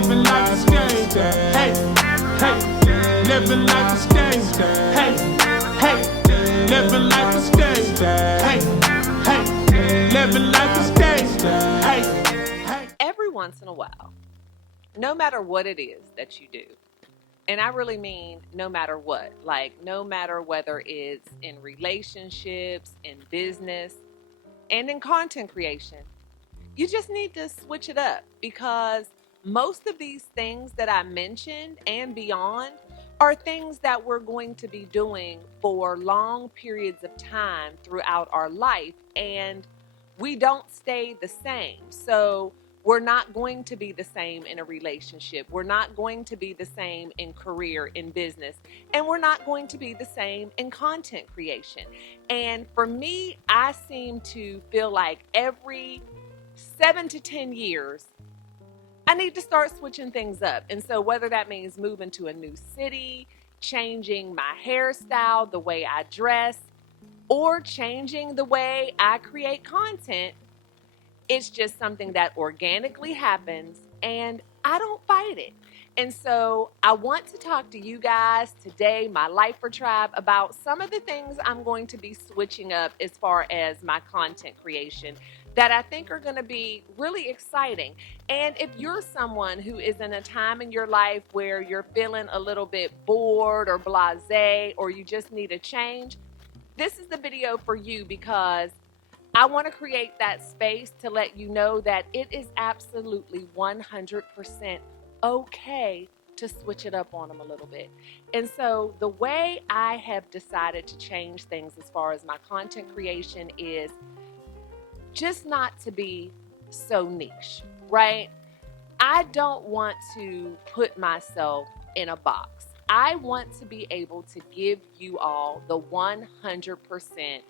living life is stage. Hey, hey, living life is stage. Hey, hey, living life is stage. Hey, hey, living life is stage. Hey, hey. Every once in a while, no matter what it is that you do, and I really mean no matter what, like no matter whether it's in relationships, in business, and in content creation, you just need to switch it up, because most of these things that I mentioned and beyond are things that we're going to be doing for long periods of time throughout our life, and we don't stay the same. So we're not going to be the same in a relationship. We're not going to be the same in career, in business, and we're not going to be the same in content creation. And for me, I seem to feel like every 7 to 10 years, I need to start switching things up. And so whether that means moving to a new city, changing my hairstyle, the way I dress, or changing the way I create content, it's just something that organically happens, and I don't fight it. And so I want to talk to you guys today, my Lifer Tribe, about some of the things I'm going to be switching up as far as my content creation that I think are going to be really exciting. And if you're someone who is in a time in your life where you're feeling a little bit bored or blasé, or you just need a change, this is the video for you, because I want to create that space to let you know that it is absolutely 100% okay to switch it up on them a little bit. And so the way I have decided to change things as far as my content creation is just not to be so niche, right? I don't want to put myself in a box. I want to be able to give you all the 100%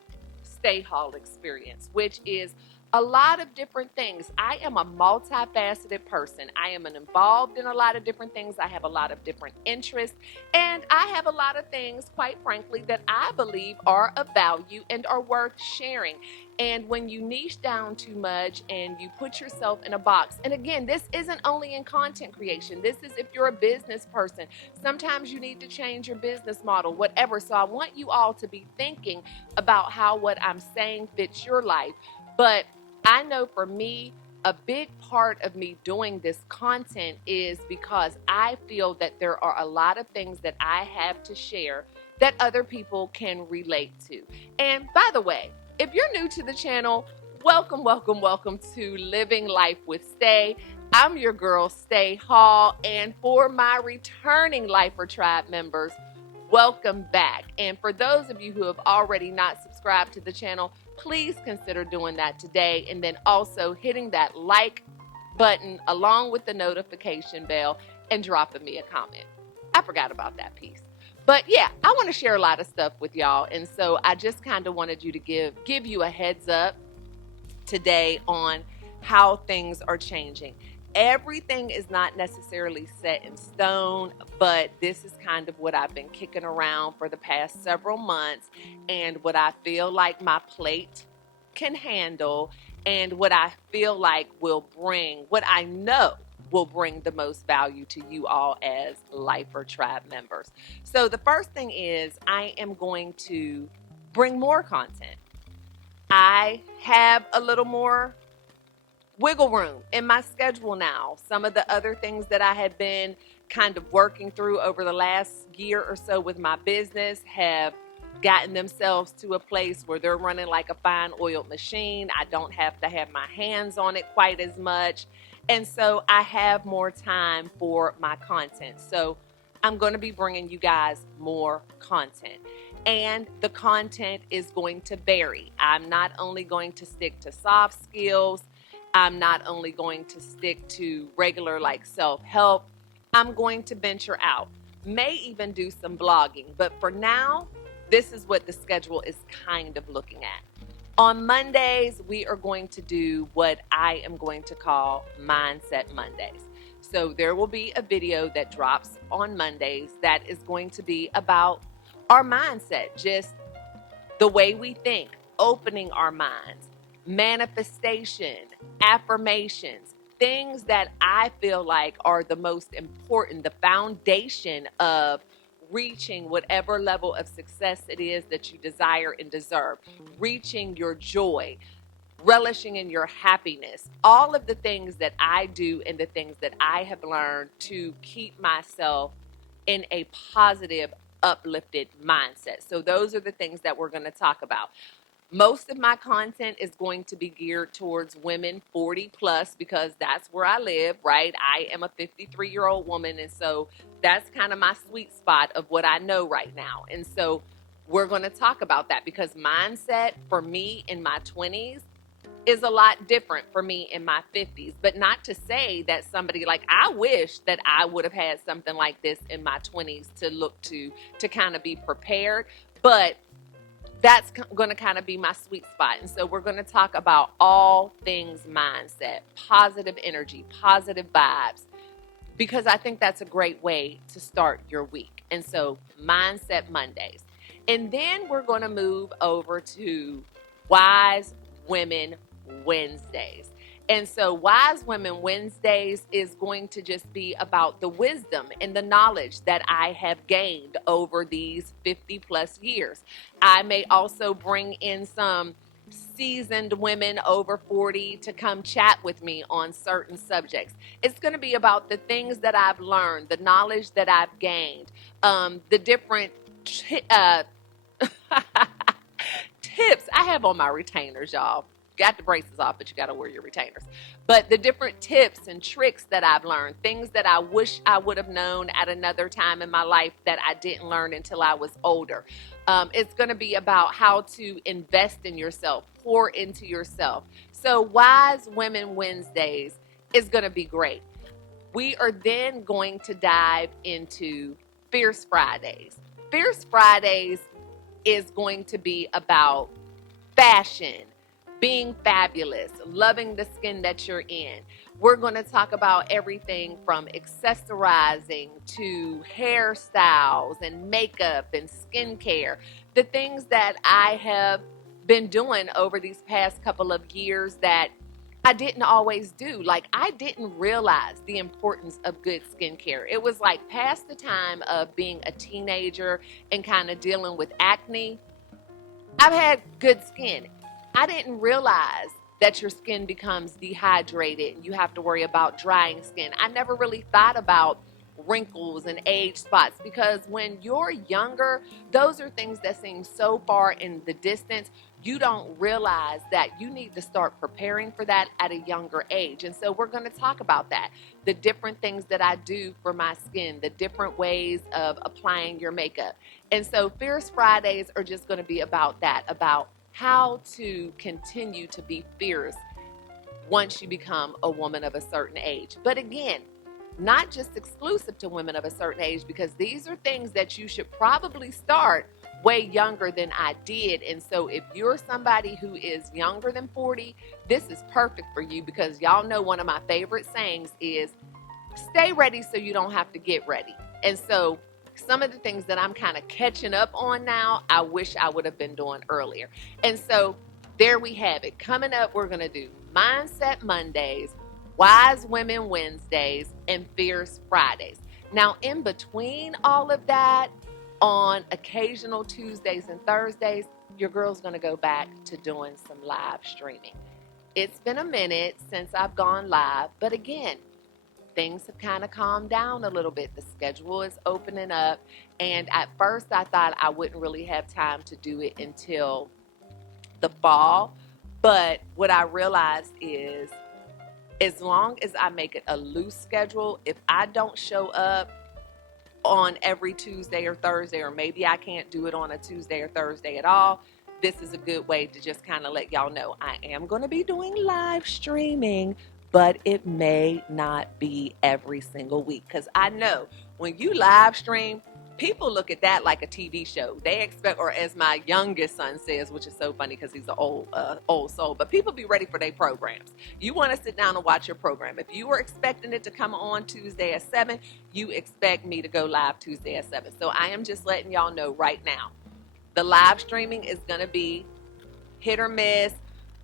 Stae Hall experience, which is a lot of different things. I am a multifaceted person. I am involved in a lot of different things. I have a lot of different interests, and I have a lot of things, quite frankly, that I believe are of value and are worth sharing. And when you niche down too much and you put yourself in a box, and again, this isn't only in content creation, this is if you're a business person. Sometimes you need to change your business model, whatever. So I want you all to be thinking about how what I'm saying fits your life. But I know for me, a big part of me doing this content is because I feel that there are a lot of things that I have to share that other people can relate to. And by the way, if you're new to the channel, welcome, welcome, welcome to Living Life with Stae. I'm your girl, Stae Hall, and for my returning Lifer Tribe members, welcome back. And for those of you who have already not subscribed to the channel, please consider doing that today, and then also hitting that like button along with the notification bell and dropping me a comment. I forgot about that piece. But yeah, I want to share a lot of stuff with y'all, and so I just kind of wanted you to give you a heads up today on how things are changing. Everything is not necessarily set in stone, but this is kind of what I've been kicking around for the past several months, and what I feel like my plate can handle, and what I feel like will bring, what I know will bring the most value to you all as Lifer Tribe members. So the first thing is I am going to bring more content. I have a little more wiggle room in my schedule now. Some of the other things that I had been kind of working through over the last year or so with my business have gotten themselves to a place where they're running like a fine oiled machine. I don't have to have my hands on it quite as much. And so I have more time for my content. So I'm going to be bringing you guys more content. And the content is going to vary. I'm not only going to stick to soft skills. I'm not only going to stick to regular like self-help. I'm going to venture out. May even do some blogging. But for now, this is what the schedule is kind of looking at. On Mondays, we are going to do what I am going to call Mindset Mondays. So there will be a video that drops on Mondays that is going to be about our mindset, just the way we think, opening our minds, manifestation, affirmations, things that I feel like are the most important, the foundation of reaching whatever level of success it is that you desire and deserve, reaching your joy, relishing in your happiness, all of the things that I do and the things that I have learned to keep myself in a positive, uplifted mindset. So those are the things that we're going to talk about. Most of my content is going to be geared towards women 40 plus because that's where I live, right? I am a 53-year-old woman, and so that's kind of my sweet spot of what I know right now. And so we're going to talk about that because mindset for me in my 20s is a lot different for me in my 50s. But not to say that somebody like, I wish that I would have had something like this in my 20s to look to kind of be prepared. But that's going to kind of be my sweet spot. And so we're going to talk about all things mindset, positive energy, positive vibes, because I think that's a great way to start your week. And so Mindset Mondays. And then we're going to move over to Wise Women Wednesdays. And so Wise Women Wednesdays is going to just be about the wisdom and the knowledge that I have gained over these 50 plus years. I may also bring in some seasoned women over 40 to come chat with me on certain subjects. It's going to be about the things that I've learned, the knowledge that I've gained, the different tips I have on my retainers, y'all. Got the braces off, but you got to wear your retainers. But the different tips and tricks that I've learned, things that I wish I would have known at another time in my life that I didn't learn until I was older. It's going to be about how to invest in yourself, pour into yourself. So Wise Women Wednesdays is going to be great. We are then going to dive into Fierce Fridays. Fierce Fridays is going to be about fashion, being fabulous, loving the skin that you're in. We're going to talk about everything from accessorizing to hairstyles and makeup and skincare, the things that I have been doing over these past couple of years that I didn't always do. Like, I didn't realize the importance of good skincare. It was like past the time of being a teenager and kind of dealing with acne. I've had good skin. I didn't realize that your skin becomes dehydrated and you have to worry about drying skin. I never really thought about wrinkles and age spots because when you're younger, those are things that seem so far in the distance. You don't realize that you need to start preparing for that at a younger age. And so we're going to talk about that. The different things that I do for my skin, the different ways of applying your makeup. And so Fierce Fridays are just going to be about that, about how to continue to be fierce once you become a woman of a certain age. But again, not just exclusive to women of a certain age, because these are things that you should probably start way younger than I did. And so if you're somebody who is younger than 40, this is perfect for you because y'all know one of my favorite sayings is stay ready so you don't have to get ready. And so some of the things that I'm kind of catching up on now, I wish I would have been doing earlier. And so there we have it. Coming up, we're going to do Mindset Mondays, Wise Women Wednesdays, and Fierce Fridays. Now, in between all of that, on occasional Tuesdays and Thursdays, your girl's going to go back to doing some live streaming. It's been a minute since I've gone live, but again, things have kind of calmed down a little bit. The schedule is opening up, and at first I thought I wouldn't really have time to do it until the fall, but what I realized is as long as I make it a loose schedule, if I don't show up on every Tuesday or Thursday, or maybe I can't do it on a Tuesday or Thursday at all, this is a good way to just kind of let y'all know I am going to be doing live streaming, but it may not be every single week. Because I know when you live stream, people look at that like a TV show. They expect, or as my youngest son says, which is so funny because he's an old soul, but people be ready for their programs. You want to sit down and watch your program. If you were expecting it to come on Tuesday at 7, you expect me to go live Tuesday at 7. So I am just letting y'all know right now, the live streaming is going to be hit or miss.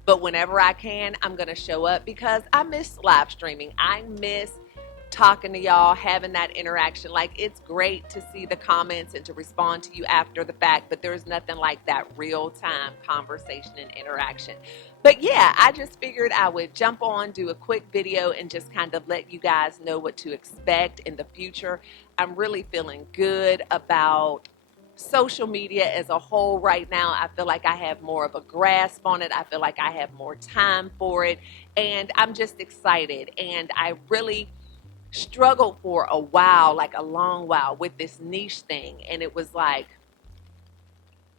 But whenever I can, I'm going to show up because I miss live streaming. I miss talking to y'all, having that interaction. Like, it's great to see the comments and to respond to you after the fact, but there's nothing like that real-time conversation and interaction. But yeah, I just figured I would jump on, do a quick video, and just kind of let you guys know what to expect in the future. I'm really feeling good about social media as a whole right now. I feel like I have more of a grasp on it. I feel like I have more time for it, and I'm just excited. And I really struggled for a while, like a long while, with this niche thing. And it was like,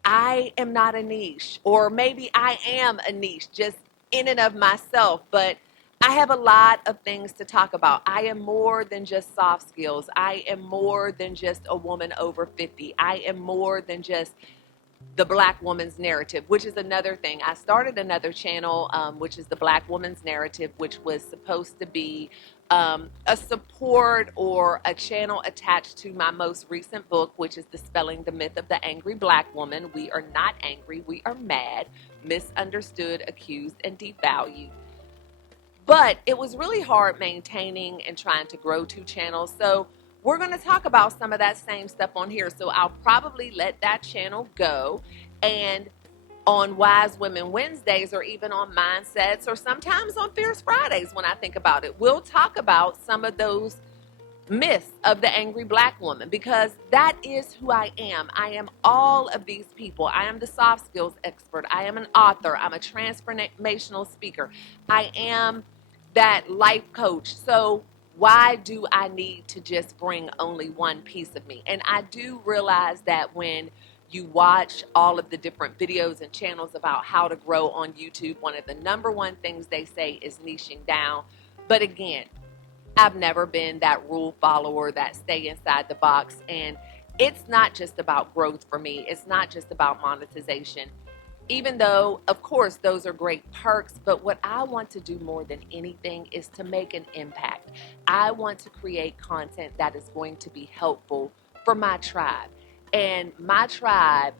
I am not a niche, or maybe I am a niche just in and of myself, but I have a lot of things to talk about. I am more than just soft skills. I am more than just a woman over 50. I am more than just the Black woman's narrative, which is another thing. I started another channel, which is the Black woman's narrative, which was supposed to be a support or a channel attached to my most recent book, which is Dispelling the Myth of the Angry Black Woman. We are not angry, we are mad, misunderstood, accused, and devalued. But it was really hard maintaining and trying to grow two channels. So we're going to talk about some of that same stuff on here. So I'll probably let that channel go. And on Wise Women Wednesdays, or even on Mindsets, or sometimes on Fierce Fridays, when I think about it, we'll talk about some of those myths of the angry Black woman, because that is who I am. I am all of these people. I am the soft skills expert. I am an author. I'm a transformational speaker. I am that life coach. So why do I need to just bring only one piece of me? And I do realize that when you watch all of the different videos and channels about how to grow on YouTube, one of the number one things they say is niching down. But again, I've never been that rule follower, that stay inside the box. And it's not just about growth for me. It's not just about monetization. Even though, of course, those are great perks, but what I want to do more than anything is to make an impact. I want to create content that is going to be helpful for my tribe. And my tribe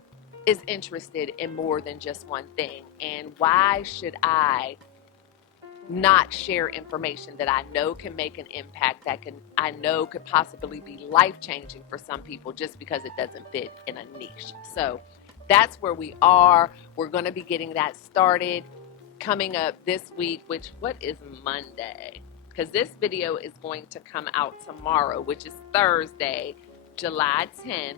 is interested in more than just one thing. And why should I not share information that I know can make an impact, I know could possibly be life-changing for some people, just because it doesn't fit in a niche? So that's where we are. We're going to be getting that started coming up this week, which, what is Monday? Because this video is going to come out tomorrow, which is Thursday, July 10th.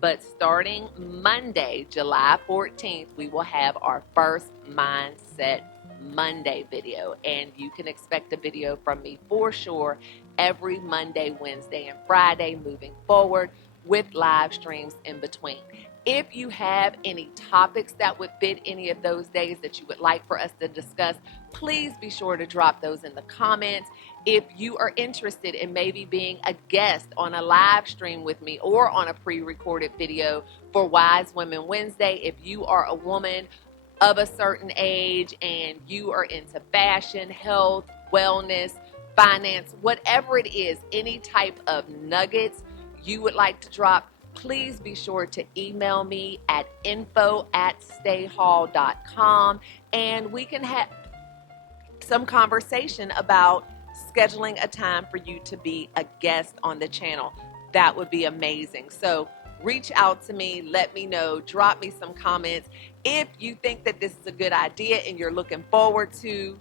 But starting Monday, July 14th, we will have our first Mindset Monday video. And you can expect a video from me for sure every Monday, Wednesday, and Friday moving forward, with live streams in between. If you have any topics that would fit any of those days that you would like for us to discuss, please be sure to drop those in the comments. If you are interested in maybe being a guest on a live stream with me or on a pre-recorded video for Wise Women Wednesday, if you are a woman of a certain age and you are into fashion, health, wellness, finance, whatever it is, any type of nuggets you would like to drop, please be sure to email me at info@staehall.com, and we can have some conversation about scheduling a time for you to be a guest on the channel. That would be amazing. So reach out to me, let me know, drop me some comments. If you think that this is a good idea and you're looking forward to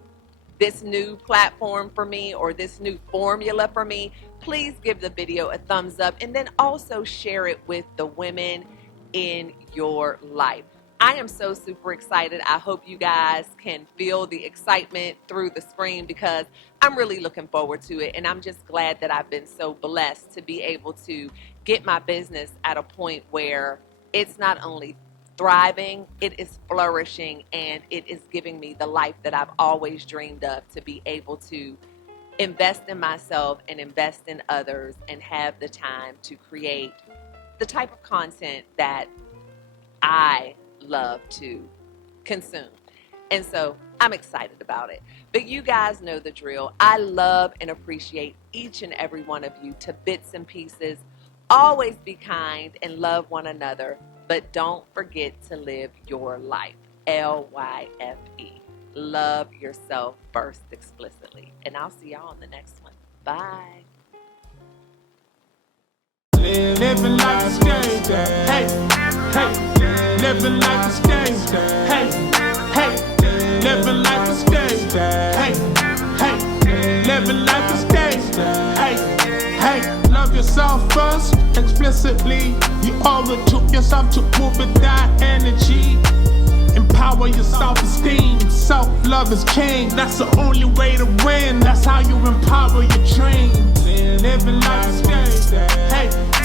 this new platform for me, or this new formula for me, please give the video a thumbs up, and then also share it with the women in your life. I am so super excited. I hope you guys can feel the excitement through the screen, because I'm really looking forward to it. And I'm just glad that I've been so blessed to be able to get my business at a point where it's not only thriving, it is flourishing, and it is giving me the life that I've always dreamed of, to be able to invest in myself and invest in others and have the time to create the type of content that I love to consume. And so I'm excited about it. But you guys know the drill. I love and appreciate each and every one of you to bits and pieces. Always be kind and love one another, but don't forget to live your life. LYFE. love yourself first explicitly. And I'll see y'all on the next one. Bye. Living life is Stae. Hey, hey. Living life is Stae. Hey, hey. Living life is Stae. Hey, hey. Living life is Stae. Hey, hey. Love yourself first, explicitly. You owe it to yourself to move with that energy. Empower your self-esteem. Self-love is king. That's the only way to win. That's how you empower your dream. Living life is Stae. Hey.